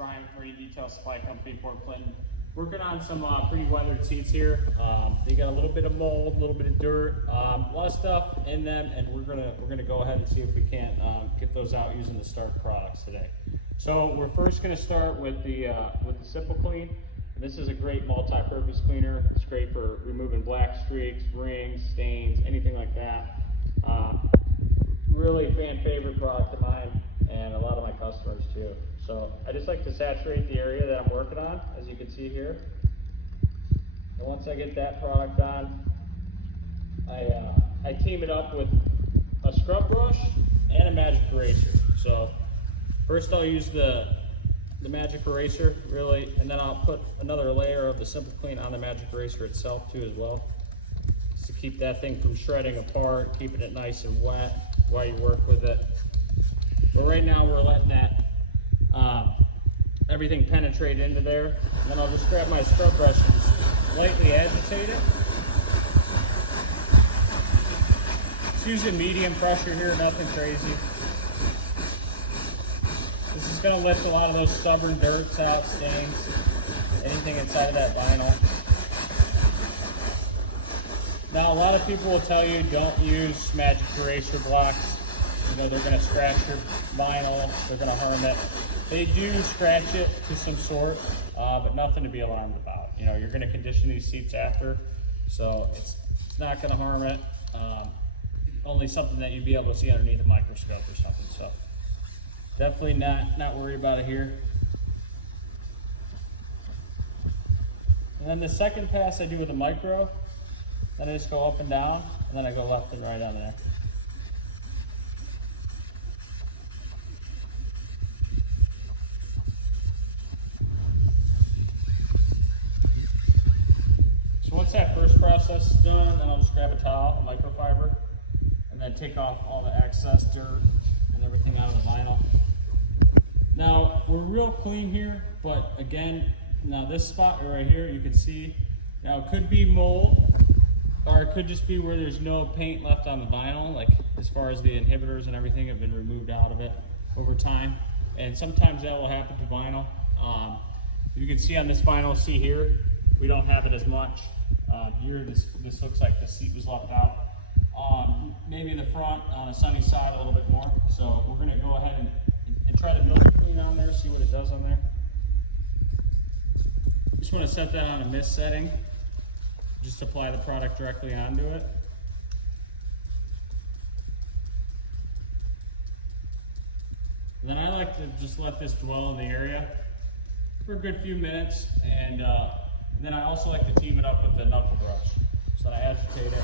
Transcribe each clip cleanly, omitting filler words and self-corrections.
Brian with Marine Detail Supply Company, Port Clinton. Working on some pretty weathered seats here. They got a little bit of mold, a little bit of dirt, a lot of stuff in them, and we're gonna go ahead and see if we can't get those out using the Starke products today. So we're first gonna start with the Simple Clean. And this is a great multi-purpose cleaner. It's great for removing black streaks, rings, stains, anything like that. Really fan favorite product of mine, and a lot of my customers too. So I just like to saturate the area that I'm working on, as you can see here. And once I get that product on, I team it up with a scrub brush and a magic eraser. So first I'll use the magic eraser, really, and then I'll put another layer of the Simple Clean on the magic eraser itself too as well, just to keep that thing from shredding apart, keeping it nice and wet while you work with it. But right now we're letting that everything penetrate into there. And then I'll just grab my scrub brush and just lightly agitate it. Just using medium pressure here, nothing crazy. This is going to lift a lot of those stubborn dirts out, stains, anything inside of that vinyl. Now, a lot of people will tell you don't use magic eraser blocks. You know, they're going to scratch your vinyl, they're going to harm it. They do scratch it to some sort, but nothing to be alarmed about. You know, you're going to condition these seats after, so it's not going to harm it. Only something that you'd be able to see underneath a microscope or something. So definitely not worry about it here. And then the second pass I do with a micro, then I just go up and down, and then I go left and right on there. So once that first process is done, then I'll just grab a towel, a microfiber, and then take off all the excess dirt and everything out of the vinyl. Now, we're real clean here, but again, now this spot right here, you can see, now it could be mold, or it could just be where there's no paint left on the vinyl, like as far as the inhibitors and everything have been removed out of it over time. And sometimes that will happen to vinyl. You can see on this vinyl, see here, we don't have it as much. Here, this looks like the seat was left out. Maybe in the front, on the sunny side, a little bit more. So we're going to go ahead and try the Mildew Clean on there, see what it does on there. Just want to set that on a mist setting. Just apply the product directly onto it. And then I like to just let this dwell in the area for a good few minutes, and then I also like to team it up with the knuckle brush. So I agitate it.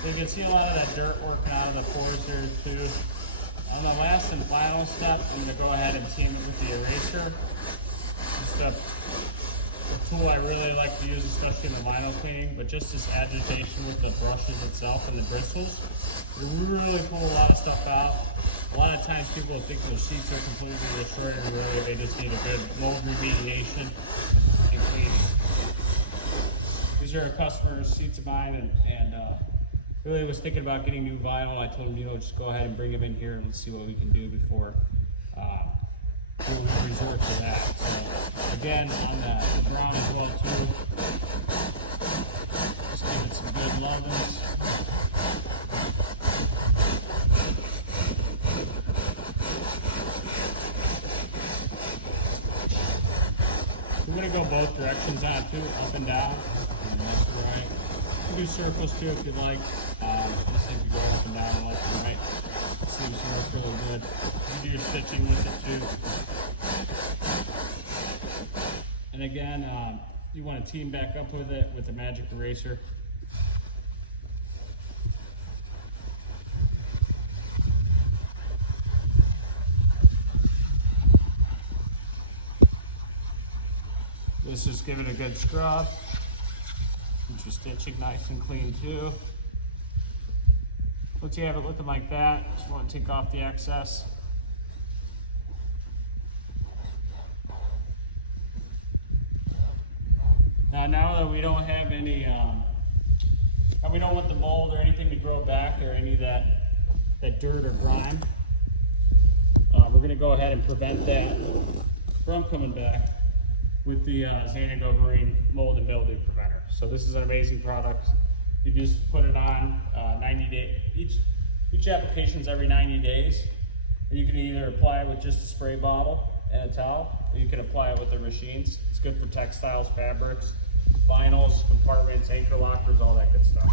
So you can see a lot of that dirt working out of the pores there too. On the last and final step, I'm going to go ahead and team it with the eraser. Just a tool I really like to use, especially in the vinyl cleaning, but just this agitation with the brushes itself and the bristles, it really pull a lot of stuff out. A lot of times people think their seats are completely destroyed, and really they just need a good mold remediation and clean. These are customers' seats of mine, and really was thinking about getting new vinyl. I told him, you know, just go ahead and bring them in here and let's see what we can do before we resort to that. So again, on the brown as well too. Just give it some good lovin's. We're gonna go both directions on it too, up and down, and left to right. You can do circles too if you'd like. Just think you go up and down and left and right. Seems to work really good. You can do your stitching with it too. And again, you want to team back up with it with the magic eraser. Let's just give it a good scrub. the stitching nice and clean too. Once you have it looking like that, just want to take off the excess. Now that we don't have any, we don't want the mold or anything to grow back or any of that dirt or grime, we're going to go ahead and prevent that from coming back with the ZanigoMarine mold and mildew preventer. So this is an amazing product. You just put it on 90 days. Each application is every 90 days. You can either apply it with just a spray bottle and a towel, or you can apply it with the machines. It's good for textiles, fabrics, vinyls, compartments, anchor lockers, all that good stuff.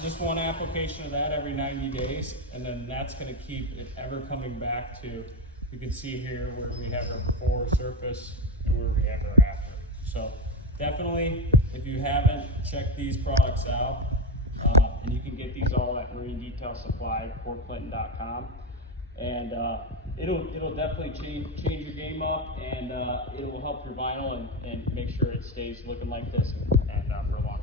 Just one application of that every 90 days, and then that's going to keep it ever coming back to, you can see here where we have our before surface and where we have our after. So definitely, if you haven't, check these products out. And you can get these all at Marine Detail Supply, FortClinton.com. And it'll definitely change your game up, and it will help your vinyl and make sure it stays looking like this and for a long